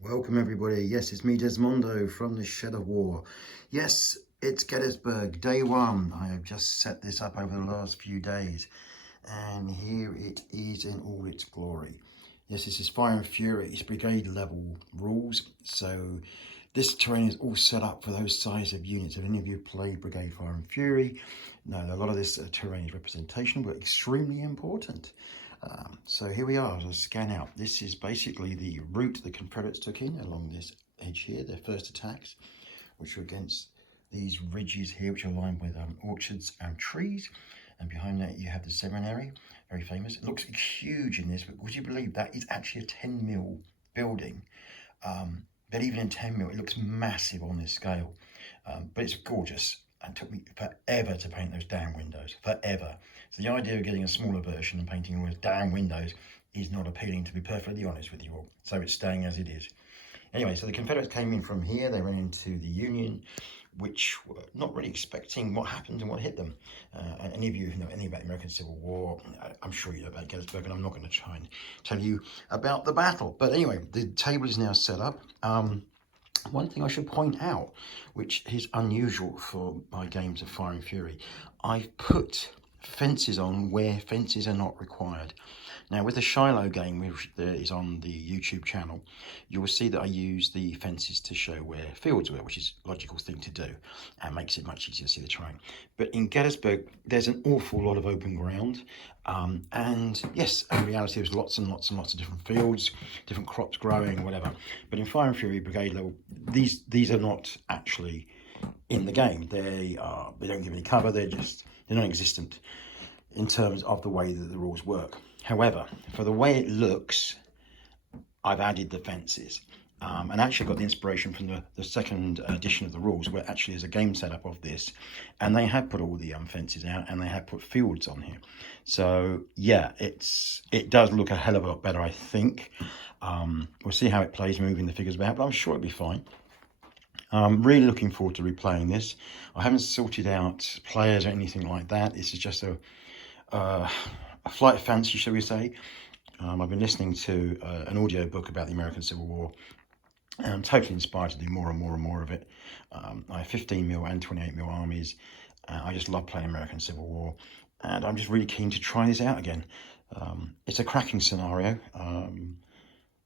Welcome everybody. Yes, it's me Desmondo from the Shed of War. Yes, it's Gettysburg, day one. I have just set this up over the last few days and here it is in all its glory. Yes, this is Fire and Fury, it's brigade level rules. So this terrain is all set up for those size of units. If any of you played Brigade Fire and Fury, no, a lot of this terrain is representation, but extremely important. So here we are, as I scan out. This is basically the route the Confederates took in along this edge here, their first attacks, which were against these ridges here, which are lined with orchards and trees. And behind that, you have the seminary, very famous. It looks huge in this, but would you believe that is actually a 10 mil building? But even in 10 mil, it looks massive on this scale. But it's gorgeous. And took me forever to paint those damn windows, forever. So the idea of getting a smaller version and painting all those damn windows is not appealing, to be perfectly honest with you all. So it's staying as it is. Anyway, so the Confederates came in from here. They ran into the Union, which were not really expecting what happened and what hit them. And any of you who know anything about the American Civil War, I'm sure you know about Gettysburg, and I'm not going to try and tell you about the battle. But anyway, the table is now set up. One thing I should point out, which is unusual for my games of Fire and Fury, I've put fences on where fences are not required. Now with the Shiloh game, which is on the YouTube channel, you will see that I use the fences to show where fields were, which is a logical thing to do and makes it much easier to see the terrain. But in Gettysburg, there's an awful lot of open ground. And yes, in reality, there's lots and lots and lots of different fields, different crops growing, whatever. But in Fire and Fury Brigade level, these are not actually in the game. They don't give any cover. They're non-existent in terms of the way that the rules work. However, for the way it looks, I've added the fences. And actually got the inspiration from the second edition of the rules, where actually there's a game setup of this, and they have put all the fences out and they have put fields on here. So yeah, it does look a hell of a lot better, I think. We'll see how it plays moving the figures about, but I'm sure it'll be fine. I'm really looking forward to replaying this. I haven't sorted out players or anything like that. This is just a flight of fancy, shall we say. I've been listening to an audio book about the American Civil War, and I'm totally inspired to do more and more and more of it. I have 15 mil and 28 mil armies. I just love playing American Civil War, and I'm just really keen to try this out again. It's a cracking scenario.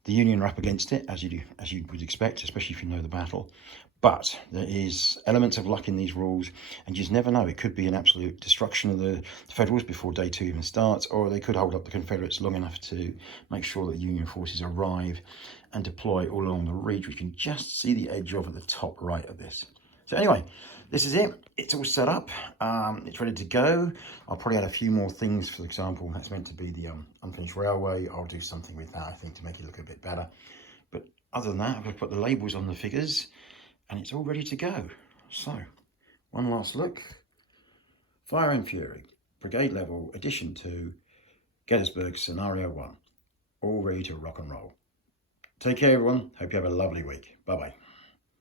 The Union are up against it, as you would expect, especially if you know the battle. But there is elements of luck in these rules, and you just never know. It could be an absolute destruction of the Federals before day two even starts, or they could hold up the Confederates long enough to make sure that Union forces arrive and deploy all along the ridge, which you can just see the edge of at the top right of this. So anyway, this is it. It's all set up. It's ready to go. I'll probably add a few more things. For example, that's meant to be the unfinished railway. I'll do something with that, I think, to make it look a bit better. But other than that, I'm going to put the labels on the figures, and it's all ready to go. So, one last look. Fire and Fury, Brigade Level, Edition 2, Gettysburg Scenario 1. All ready to rock and roll. Take care, everyone. Hope you have a lovely week. Bye-bye.